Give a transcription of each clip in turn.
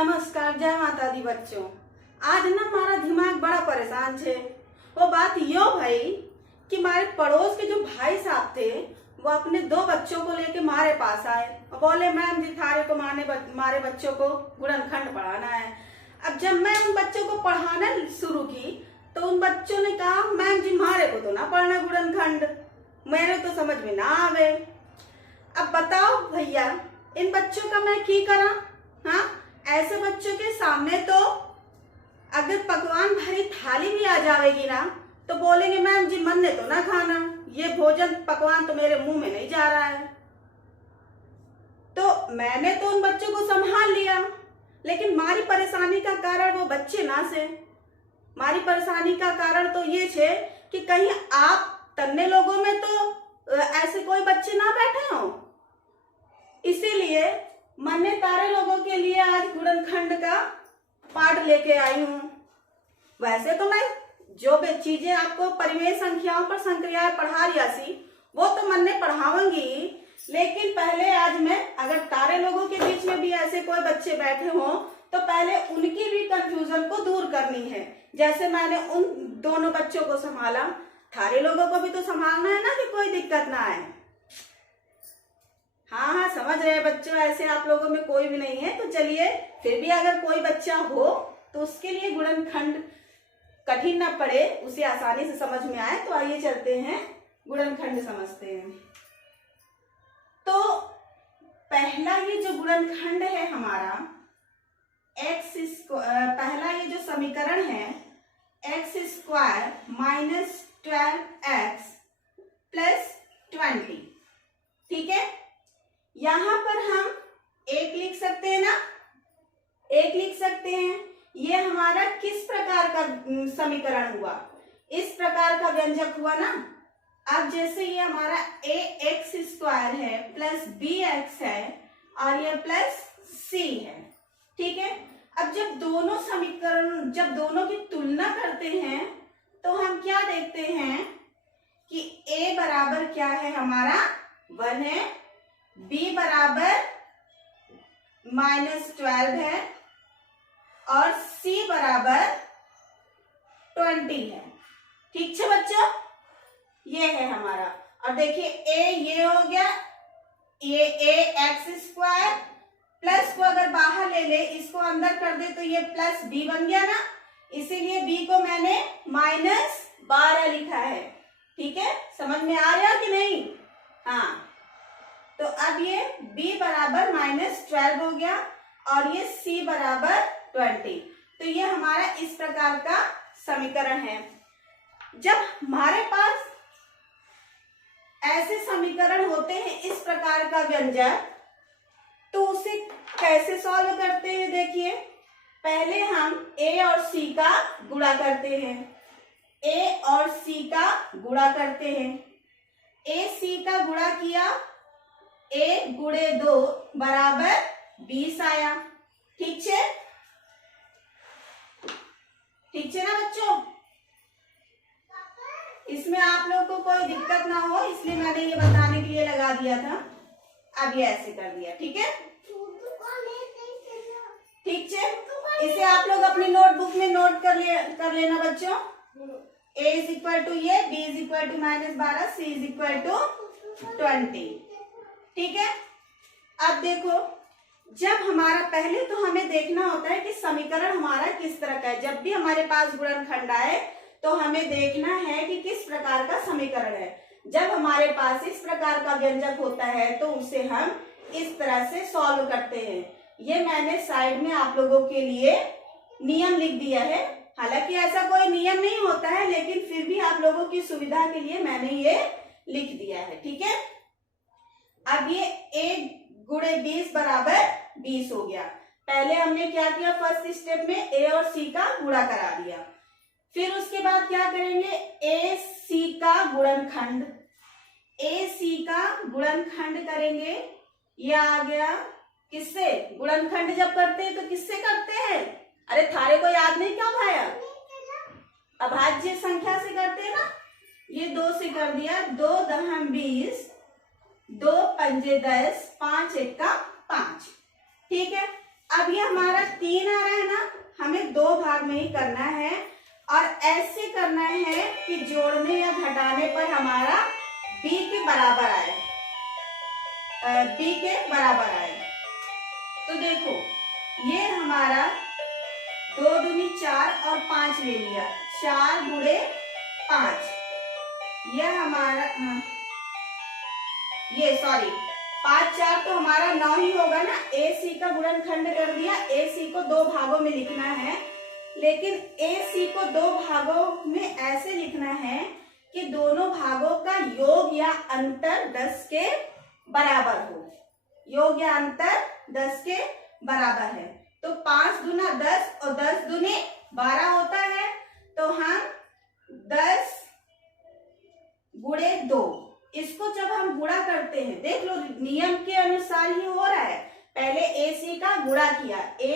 नमस्कार, जय माता दी बच्चों। आज ना हमारा दिमाग बड़ा परेशान छे। वो बात यो भाई कि हमारे पड़ोस के जो भाई साहब थे वो अपने दो बच्चों को लेके हमारे पास आए और बोले मैम जी थारे को मारे बच्चों को गुणनखंड पढ़ाना है। अब जब मैं उन बच्चों को पढ़ाना शुरू की तो उन बच्चों ने कहा मैम जी हमारे को तो ना पढ़ना गुणनखंड, मेरे तो समझ में ना आवे। अब बताओ भैया इन बच्चों का मैं की करा? हाँ, ऐसे बच्चों के सामने तो अगर पकवान भरी थाली भी आ जाएगी ना तो बोलेंगे मैम जी मन ने तो ना खाना, ये भोजन पकवान तो मेरे मुंह में नहीं जा रहा है। तो मैंने तो उन बच्चों को संभाल लिया, लेकिन हमारी परेशानी का कारण वो बच्चे ना से। हमारी परेशानी का कारण तो ये छे कि कहीं आप तन्ने लोगों में तो ऐसे कोई बच्चे ना बैठे हो, इसीलिए मैंने तारे लोगों के लिए आज गुणनखंड का पाठ लेके आई हूँ। वैसे तो मैं जो भी चीजें आपको परिमेय संख्याओं पर संक्रियाएं पढ़ा रही सी वो तो मैंने पढ़ाऊंगी, लेकिन पहले आज मैं अगर तारे लोगों के बीच में भी ऐसे कोई बच्चे बैठे हों तो पहले उनकी भी कंफ्यूजन को दूर करनी है। जैसे मैंने उन दोनों बच्चों को संभाला, थारे लोगों को भी तो संभालना है ना कि कोई दिक्कत ना आए। हाँ, समझ रहे हैं बच्चों, ऐसे आप लोगों में कोई भी नहीं है। तो चलिए फिर भी अगर कोई बच्चा हो तो उसके लिए गुणनखंड कठिन ना पड़े, उसे आसानी से समझ में आए, तो आइए चलते हैं गुणनखंड समझते हैं। तो पहला ये जो गुणनखंड है हमारा पहला ये जो समीकरण है x² माइनस 12x प्लस 20, ठीक है। यहां पर हम एक लिख सकते हैं ना, एक लिख सकते हैं। ये हमारा किस प्रकार का समीकरण हुआ? इस प्रकार का व्यंजक हुआ ना। अब जैसे ये हमारा ax² है प्लस bx है और ये प्लस c है, ठीक है। अब जब दोनों की तुलना करते हैं तो हम क्या देखते हैं कि a बराबर क्या है हमारा 1 है, b बराबर -12 है और c बराबर 20 है। ठीक है बच्चों, ये है हमारा। और देखिए a ये हो गया, ये ax² प्लस को अगर बाहर ले ले इसको अंदर कर दे तो ये प्लस b बन गया ना, इसीलिए b को मैंने -12 लिखा है। ठीक है, समझ में आ रहा कि नहीं? हाँ, तो अब ये b बराबर -12 हो गया और ये c बराबर 20। तो ये हमारा इस प्रकार का समीकरण है। जब हमारे पास ऐसे समीकरण होते हैं इस प्रकार का व्यंजक, तो उसे कैसे सॉल्व करते हैं? देखिए पहले हम a और c का गुणा करते हैं, a और c का गुणा करते हैं। a c का गुणा किया, a गुणे 2 बराबर 20 आया। ठीक है, ठीक है ना बच्चों? इसमें आप लोग को कोई दिक्कत ना हो इसलिए मैंने ये बताने के लिए लगा दिया था। अब ये ऐसे कर दिया, ठीक है। ठीक है, इसे आप लोग अपनी नोटबुक में नोट कर लेना बच्चों। a इज इक्वल टू ये, b is equal to -12, c is equal to 20। ठीक है, अब देखो जब हमारा पहले तो हमें देखना होता है कि समीकरण हमारा किस तरह का है। जब भी हमारे पास गुणनखंड आए तो हमें देखना है कि किस प्रकार का समीकरण है। जब हमारे पास इस प्रकार का व्यंजक होता है तो उसे हम इस तरह से सॉल्व करते हैं। ये मैंने साइड में आप लोगों के लिए नियम लिख दिया है। हालांकि ऐसा कोई नियम नहीं होता है, लेकिन फिर भी आप लोगों की सुविधा के लिए मैंने ये लिख दिया है। ठीक है, अब ये a गुणे 20 बराबर 20 हो गया। पहले हमने क्या किया, फर्स्ट स्टेप में a और c का गुणा करा दिया। फिर उसके बाद क्या करेंगे, ac का गुणनखंड, ac का गुणनखंड करेंगे। ये आ गया किससे? गुणनखंड जब करते हैं तो किससे करते हैं? अरे थारे को याद नहीं क्या भाया? अभाज्य संख्या से करते हैं ना। ये 2 से कर दिया, 2 दहम 20, 2 पंजे 10, 5 1 5। ठीक है, अब ये हमारा 3 आ रहा है ना, हमें 2 भाग में ही करना है और ऐसे करना है कि जोड़ने या घटाने पर हमारा b के बराबर आए, b के बराबर आए। तो देखो ये हमारा 2 दूनी 4 और 5 ले लिया, 4 गुणे 5, यह हमारा ये सॉरी 5 4 तो हमारा 9 ही होगा ना। ए सी का गुणनखंड कर दिया, ए सी को 2 भागों में लिखना है, लेकिन ए सी को 2 भागों में ऐसे लिखना है कि दोनों भागों का योग या अंतर 10 के बराबर हो, योग या अंतर 10 के बराबर है। तो 5 दूना 10 और 10 दूनी 12 होता है, तो हम 10 गुणे 2, इसको जब हम गुणा करते हैं, देख लो नियम के अनुसार ही हो रहा है। पहले ए सी का गुणा किया, ए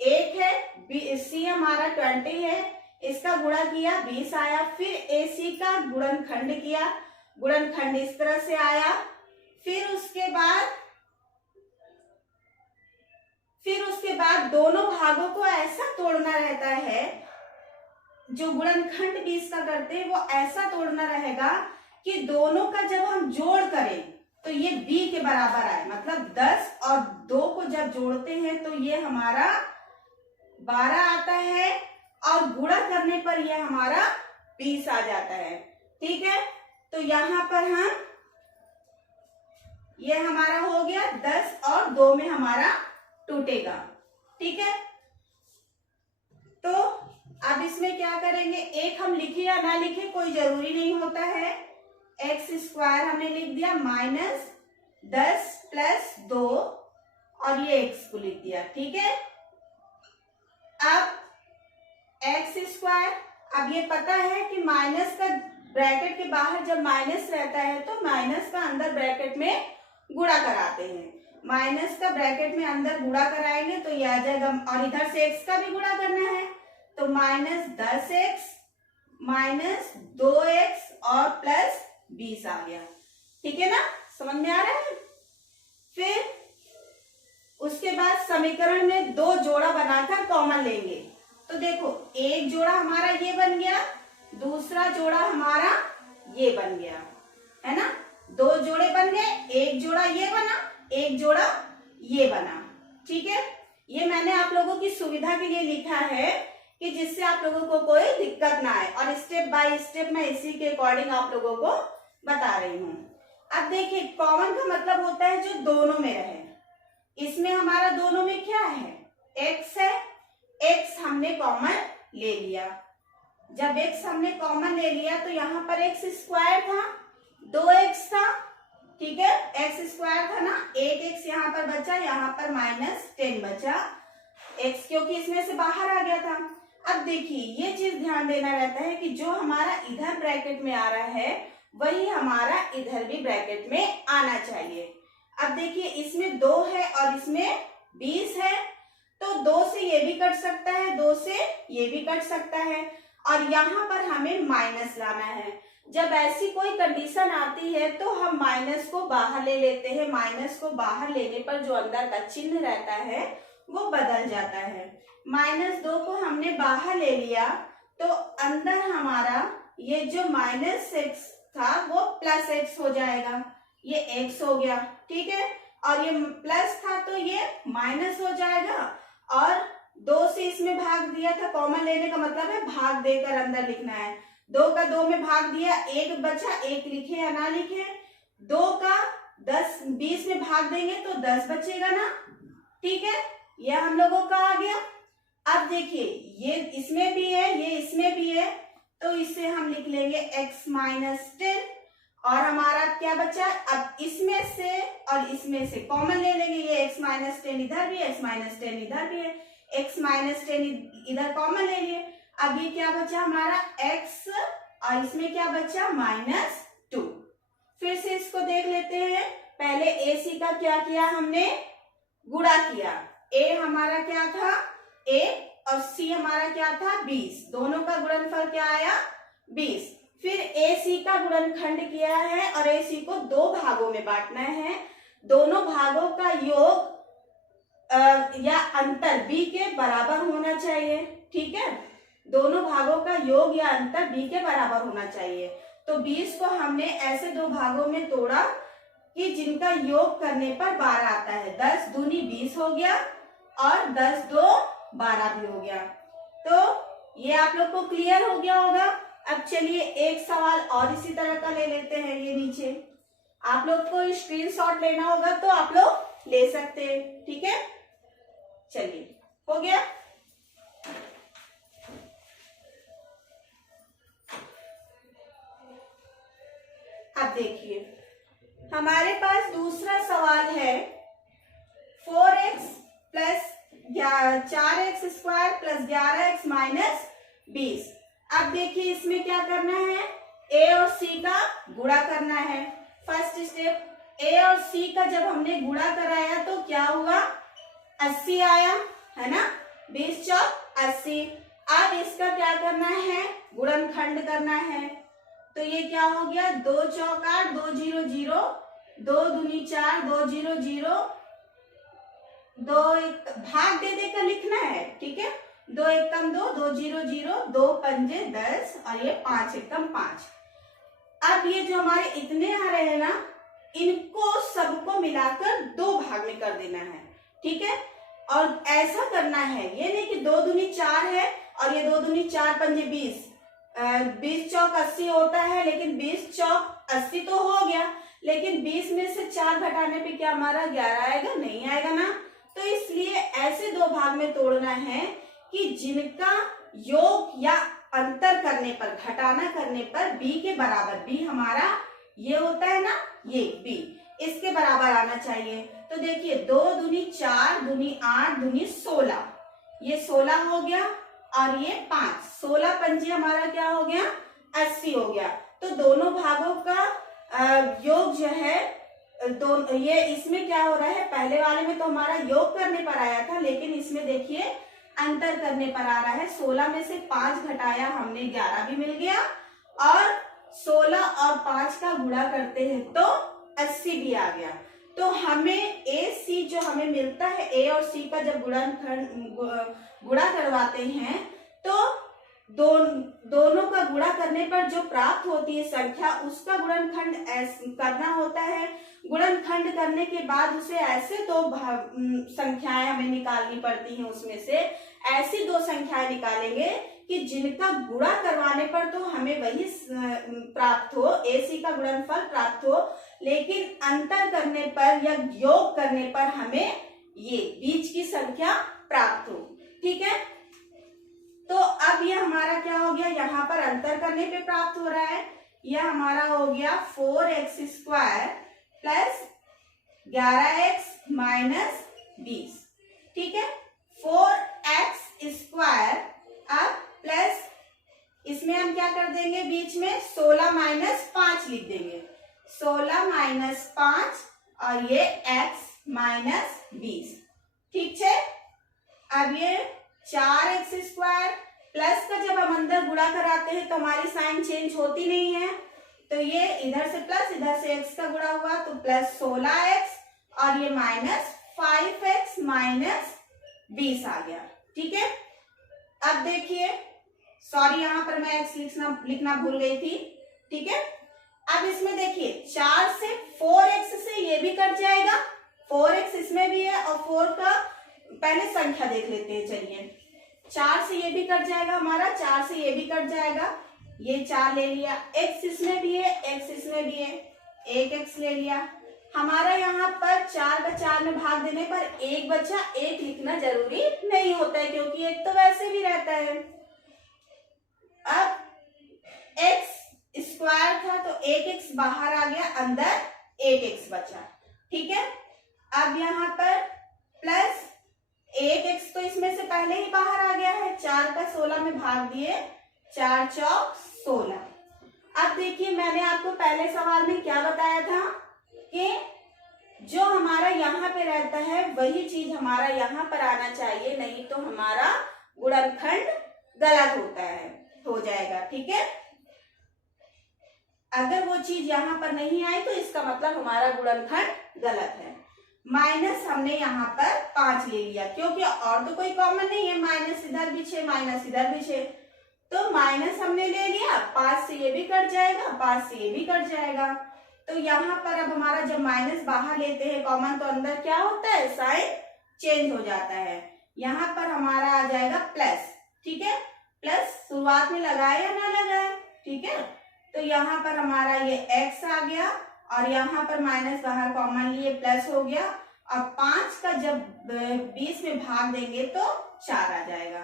1 है, बी सी हमारा 20 है, इसका गुणा किया 20 आया, फिर ए सी का गुणनखंड किया, गुणनखंड इस तरह से आया, फिर उसके बाद दोनों भागों को ऐसा तोड़ना रहता है, जो गुणनखंड 20 का करते हैं वो ऐसा तोड़ना रहेगा कि दोनों का जब हम जोड़ करें तो ये b के बराबर आए, मतलब 10 और 2 को जब जोड़ते हैं तो ये हमारा 12 आता है और गुणा करने पर ये हमारा 20 आ जाता है। ठीक है, तो यहाँ पर हम ये हमारा हो गया 10 और 2 में हमारा टूटेगा। ठीक है, तो अब इसमें क्या करेंगे, एक हम लिखे या ना लिखे कोई जरूरी नहीं होता है, एक्स स्क्वायर हमने लिख दिया माइनस 10 प्लस 2 और ये एक्स को लिख दिया। ठीक है, अब एक्स स्क्वायर, अब ये पता है कि माइनस का ब्रैकेट के बाहर जब माइनस रहता है तो माइनस का अंदर ब्रैकेट में गुणा कराते हैं, माइनस का ब्रैकेट में अंदर गुणा कराएंगे तो ये आ जाएगा, और इधर से एक्स का भी गुणा करना है तो माइनस 10x माइनस 2x और प्लस 20 आ गया। ठीक है ना, समझ में आ रहा है। फिर उसके बाद समीकरण में 2 जोड़ा बनाकर कॉमन लेंगे, तो देखो एक जोड़ा हमारा ये बन गया, दूसरा जोड़ा हमारा ये बन गया, है ना, 2 जोड़े बन गए, एक जोड़ा ये बना, एक जोड़ा ये बना। ठीक है, ये मैंने आप लोगों की सुविधा के लिए लिखा है कि जिससे आप लोगों को कोई दिक्कत ना आए, और स्टेप बाय स्टेप मैं इसी के अकॉर्डिंग आप लोगों को बता रही हूँ। अब देखिए कॉमन का मतलब होता है जो दोनों में रहे, इसमें हमारा दोनों में क्या है, x है, x हमने कॉमन ले लिया, जब x हमने कॉमन ले लिया तो यहाँ पर एक्स स्क्वायर था, 2x था, ठीक है, एक्स स्क्वायर था ना, 8x यहाँ पर बचा, यहाँ पर माइनस 10 बचा, x क्योंकि इसमें से बाहर आ गया था। अब देखिए ये चीज ध्यान देना रहता है कि जो हमारा इधर ब्रैकेट में आ रहा है वही हमारा इधर भी ब्रैकेट में आना चाहिए। अब देखिए इसमें 2 है और इसमें 20 है, तो 2 से ये भी कट सकता है, 2 से ये भी कट सकता है, और यहाँ पर हमें माइनस लाना है। जब ऐसी कोई कंडीशन आती है तो हम माइनस को बाहर ले लेते हैं, माइनस को बाहर लेने पर जो अंदर का चिन्ह रहता है वो बदल जाता है। -2 को हमने बाहर ले लिया तो अंदर हमारा ये जो -x था वो +x हो जाएगा, ये x हो गया। ठीक है, और ये प्लस था तो ये माइनस हो जाएगा, और 2 से इसमें भाग दिया था, कॉमन लेने का मतलब है भाग देकर अंदर लिखना है। 2 का 2 में भाग दिया, 1 बचा, 1 लिखे या ना लिखे, 2 का 20 में भाग देंगे तो 10 बचेगा ना। ठीक है, ये हम लोगों का आ गया। अब देखिए ये इसमें भी है, ये इसमें भी है, तो इसे हम लिख लेंगे x माइनस 10, और हमारा क्या बचा, अब इसमें से और इसमें से कॉमन ले लेंगे, ये x माइनस 10 इधर भी है, x माइनस 10 इधर भी है, x माइनस 10 इधर कॉमन ले लिए। अब ये क्या बचा हमारा x, और इसमें क्या बचा -2। फिर से इसको देख लेते हैं, पहले ए सी का क्या किया हमने, गुणा किया, a हमारा क्या था a और c हमारा क्या था 20, दोनों का गुणनफल क्या आया 20। फिर AC का गुणनखंड किया है और AC को 2 भागों में बांटना है, दोनों भागों का योग या अंतर b के बराबर होना चाहिए। ठीक है, दोनों भागों का योग या अंतर b के बराबर होना चाहिए। तो 20 को हमने ऐसे दो भागों में तोड़ा कि जिनका योग करने पर 12 आता है। 10 दूनी 20 हो गया और 10 दो 12 भी हो गया। तो ये आप लोग को क्लियर हो गया होगा। अब चलिए एक सवाल और इसी तरह का ले लेते हैं। ये नीचे आप लोग को स्क्रीनशॉट लेना होगा तो आप लोग ले सकते हैं। ठीक है, चलिए हो गया। अब देखिए हमारे पास दूसरा सवाल है 4x plus 4x square plus 11x minus 20। अब देखिए इसमें क्या करना है, a और c का गुणा करना है। फर्स्ट स्टेप, a और c का जब हमने गुणा कराया तो क्या हुआ, 80 आया है ना, 20 चौक 80। अब इसका क्या करना है, गुणनखंड करना है। तो ये क्या हो गया, 2 चौक 8, 2 0 0, 2 दूनी 4, 2 0 0, 2 एक भाग दे देकर लिखना है। ठीक है, 2 एकम 2, 2 0 0, 2 पंजे 10 और ये 5 एकम 5। अब ये जो हमारे इतने आ रहे हैं ना, इनको सबको मिलाकर 2 भाग में कर देना है। ठीक है, और ऐसा करना है, ये नहीं कि 2 दूनी 4 है और ये 2 दूनी 4 पंजे 20, 20 चौक 80 होता है, लेकिन 20 चौक 80 तो हो गया, लेकिन 20 में से 4 घटाने पे क्या हमारा 11 आएगा, नहीं आएगा ना। तो इसलिए ऐसे 2 भाग में तोड़ना है कि जिनका योग या अंतर करने पर, घटाना करने पर b के बराबर, b हमारा ये होता है ना, ये b इसके बराबर आना चाहिए। तो देखिए 2 दूनी 4, दूनी 8, दूनी 16, ये 16 हो गया और ये 5, 16 पंजे हमारा क्या हो गया, 80 हो गया। तो दोनों भागों का योग जो है, ये इसमें क्या हो रहा है, पहले वाले में तो हमारा योग करने पर आया था, लेकिन इसमें देखिए अंतर करने पर आ रहा है। 16 में से 5 घटाया हमने, 11 भी मिल गया, और 16 और 5 का गुणा करते हैं तो 80 भी आ गया। तो हमें ए सी जो हमें मिलता है, ए और सी का जब गुणा करवाते हैं तो दोनों का गुणा करने पर जो प्राप्त होती है संख्या, उसका गुणनखंड करना होता है। गुणनखंड करने के बाद उसे ऐसे 2 संख्याएं हमें निकालनी पड़ती हैं, उसमें से ऐसी 2 संख्याएं निकालेंगे कि जिनका गुणा करवाने पर तो हमें वही प्राप्त हो, ए सी का गुणनफल प्राप्त हो, लेकिन अंतर करने पर या योग करने पर हमें ये बीच की संख्या प्राप्त हो। ठीक है, तो अब ये हमारा क्या हो गया, यहाँ पर अंतर करने पे प्राप्त हो रहा है। यह हमारा हो गया 4x square plus 11x minus 20। ठीक है, 4x स्क्वायर अब प्लस, इसमें हम क्या कर देंगे, बीच में 16 माइनस 5 लिख देंगे, 16 माइनस 5 और ये x माइनस 20। ठीक है, अब ये 4x स्क्वायर प्लस का जब हम अंदर गुणा कराते हैं तो हमारी साइन चेंज होती नहीं है, तो ये इधर से प्लस, इधर से x का गुणा हुआ तो प्लस 16x और ये माइनस 5x माइनस 20 आ गया। ठीक है, अब देखिए, सॉरी यहाँ पर मैं x लिखना भूल गई थी। ठीक है, अब इसमें देखिए 4 से 4x से ये भी कट जाएगा, 4x इसमें भी है, और 4 का पहले संख्या देख लेते हैं। चलिए 4 से ये भी कट जाएगा हमारा, 4 से ये भी कट जाएगा, ये 4 ले लिया, x इसमें भी है, x इसमें भी है, 1x ले लिया। हमारा यहाँ पर 4 का 4 में भाग देने पर 1 बचा, 1 लिखना जरूरी नहीं होता है क्योंकि 1 तो वैसे भी रहता है। अब x स्क्वायर था तो 1x बाहर आ गया, अंदर 8x बचा। ठीक है, अब यहाँ पर प्लस 1x तो इसमें से पहले ही बाहर आ गया है, 4 का 16 में भाग दिए, 4 चौक 16। अब देखिए मैंने आपको पहले सवाल में क्या बताया था कि जो हमारा यहाँ पे रहता है वही चीज हमारा यहाँ पर आना चाहिए, नहीं तो हमारा गुणनखंड गलत होता है, हो जाएगा। ठीक है, अगर वो चीज यहाँ पर नहीं आई तो इसका मतलब हमारा गुणनखंड गलत है। माइनस हमने यहाँ पर 5 ले लिया क्योंकि और तो कोई कॉमन नहीं है, माइनस इधर भी 6 माइनस इधर भी 6, तो माइनस हमने ले लिया, 5 से ये भी कट जाएगा, 5 से ये भी कट जाएगा। तो यहाँ पर अब हमारा जब माइनस बाहर लेते हैं कॉमन, तो अंदर क्या होता है, साइन चेंज हो जाता है। यहाँ पर हमारा आ जाएगा प्लस, ठीक है, प्लस शुरुआत में लगाए या ना लगाए, ठीक है। तो यहाँ पर हमारा ये x आ गया और यहाँ पर माइनस बाहर कॉमन लिए प्लस हो गया, और 5 का जब 20 में भाग देंगे तो 4 आ जाएगा।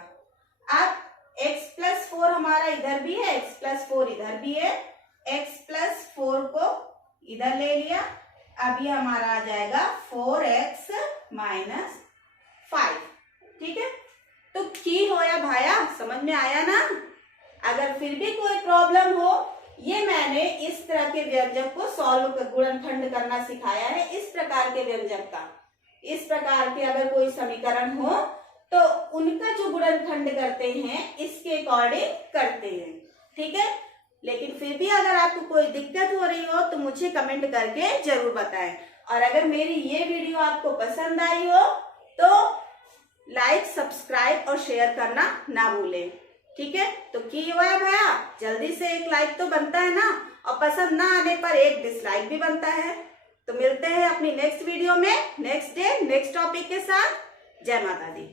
अब x प्लस 4 हमारा इधर भी है, x प्लस 4 इधर भी है, x प्लस 4 को इधर ले लिया, अब ये हमारा आ जाएगा 4x माइनस 5, ठीक है। तो की होया भाया, समझ में आया ना। अगर फिर भी कोई प्रॉब्लम हो, ये मैंने इस तरह के व्यंजक को सॉल्व गुणनखंड करना सिखाया है, इस प्रकार के व्यंजक का, इस प्रकार के अगर कोई समीकरण हो तो उनका जो गुणनखंड करते हैं इसके अकॉर्डिंग करते हैं, ठीक है। लेकिन फिर भी अगर आपको कोई दिक्कत हो रही हो तो मुझे कमेंट करके जरूर बताएं, और अगर मेरी ये वीडियो आपको पसंद आई हो तो लाइक, सब्सक्राइब और शेयर करना ना भूलें, ठीक है। तो की हुआ है भैया, जल्दी से एक लाइक तो बनता है ना, और पसंद ना आने पर एक डिसलाइक भी बनता है। तो मिलते हैं अपनी नेक्स्ट वीडियो में, नेक्स्ट डे नेक्स्ट टॉपिक के साथ। जय माता दी।